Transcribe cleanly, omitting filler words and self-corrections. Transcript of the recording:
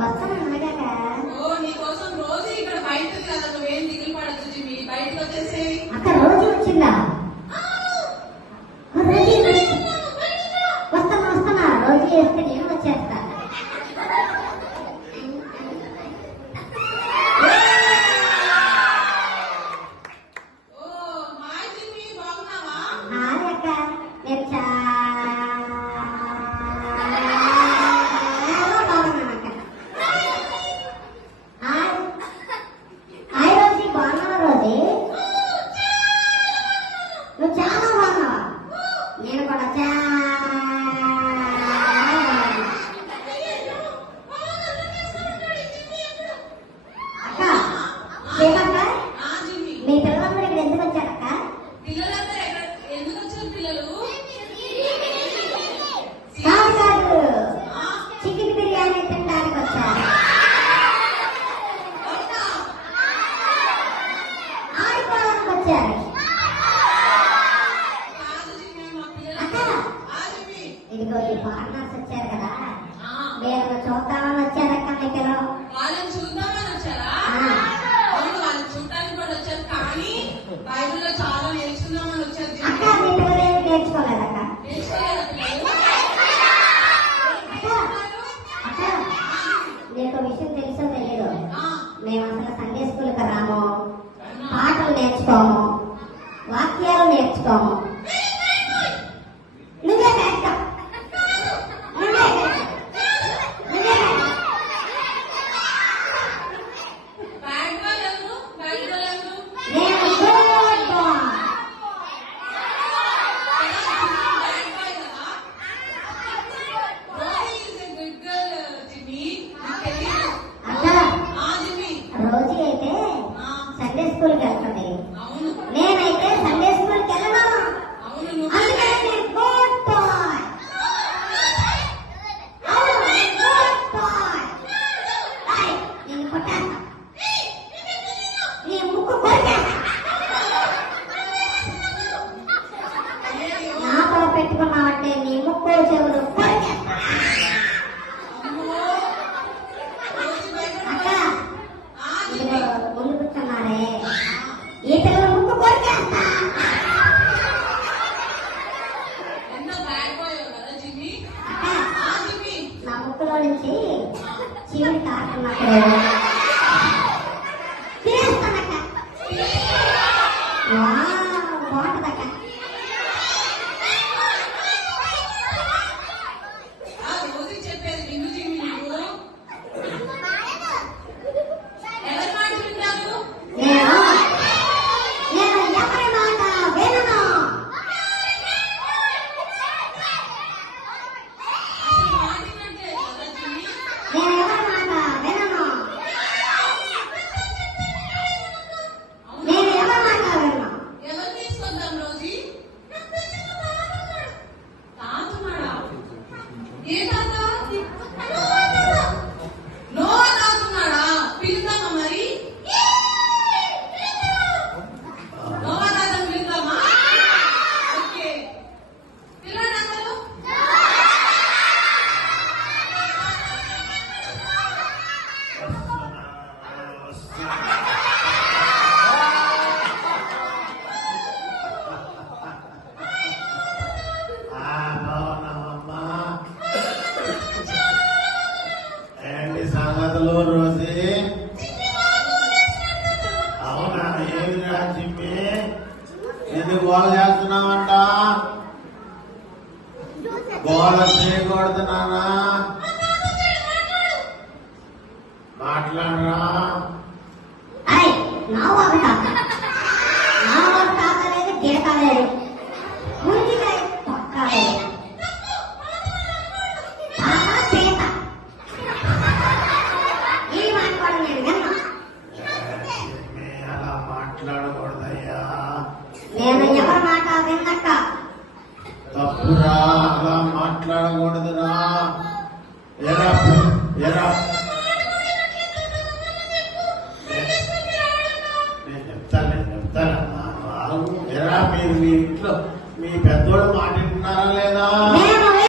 వస్తాను అనగాక. ఓ నీకోసం రోజు ఇక్కడ బయటది కదా, నువ్వేం దిగులు పడద్దు జిమ్మి, బయటకు వచ్చేసేయి. అక్క రోజు వచ్చిందా? వస్తున్నా రోజు చేస్తే నేను వచ్చేస్తా. నువ్వు చాలా బాగున్నావా? నేను కూడా అక్క మీ పిల్లలందరూ ఇక్కడ ఎందుకు వచ్చారక్క? కాదు చికెన్ బిర్యానీ తినడానికి వచ్చారు. ఆడుకోవడానికి వచ్చారు. ఇదిగో ఈ పార్ట్నర్స్ వచ్చారు కదా, మీరు చూద్దామని వచ్చారక్క. మీ పిల్లలు వాళ్ళని చూద్దామని వచ్చారా? అవును, వాళ్ళు చూడటానికి కూడా వచ్చారు, కానీ బైబిల్లో చాలా నేర్చుకుందామని వచ్చారు. అక్క మీ పిల్లలు ఏమి నేర్చుకోలేదక్క? అక్క నీకు విషయం తెలుసో తెలియదు, మేము అసలు సండే స్కూల్కి రాము, పాటలు నేర్చుకోము, వాక్యాలు నేర్చుకోము. నువ్వే నేర్చుకో. రోజు అయితే సండే స్కూల్కి వెళ్తుంది, నేనైతే సండే స్కూల్కి వెళ్ళను. అందుకని నేను గుడ్ బాయ్. నేను కొట్టాను, నీ ముక్కు కొరికేస్తా. నాతో పెట్టుకున్నావంటే నీ ముక్కు చెవులు కొరికేస్తా. అక్క ఇదిగో ముందు కూర్చున్నారే, ఈ పిల్లల ముక్కు కొరికేస్తా. నా ముక్కులో నుంచి చీవుడు కాకున్నప్పుడు తీస్తానక్క. బాగుంటుందక్క. చెప్పేది నిన్ను జిమ్మి, నువ్వు ఎవరి మాట వింటావు? నేను ఎవరి మాట వినను. నేను ఎవరి మాట వినను. నేను ఎవరి మాట వినను. ఎవరు తీసుకొద్దాం రోజు? తాతున్నాడా? ఏ తాత? నోవా తాతున్నాడా? పిలుద్దామా మరి? నోవా తాతను పిలుద్దామా? ఓకే, పిలవండి అందరూ. బాగున్నావమ్మా? ఏంటి సంగతులు రోజీ? అవునా? ఏమి జిమ్మి, ఎందుకు గోల చేస్తున్నావంట? గోల చేయకూడదు నానా, మాట్లాడరా. నా వాడు తాకలేదు, గీతలేదు, ముందుకాయ తొక్కలేదు. ఈ మాట కూడా నేను విన్నా. అలా మాట్లాడకూడదయ్యా. నేను ఎవరి మాట విన్నక్క? తప్పురా, అలా మాట్లాడకూడదురా. ఎరా ఎరా నేను చెప్తాను ఎరా, మీరు మీ ఇంట్లో మీ పెద్దోళ్ళ మాట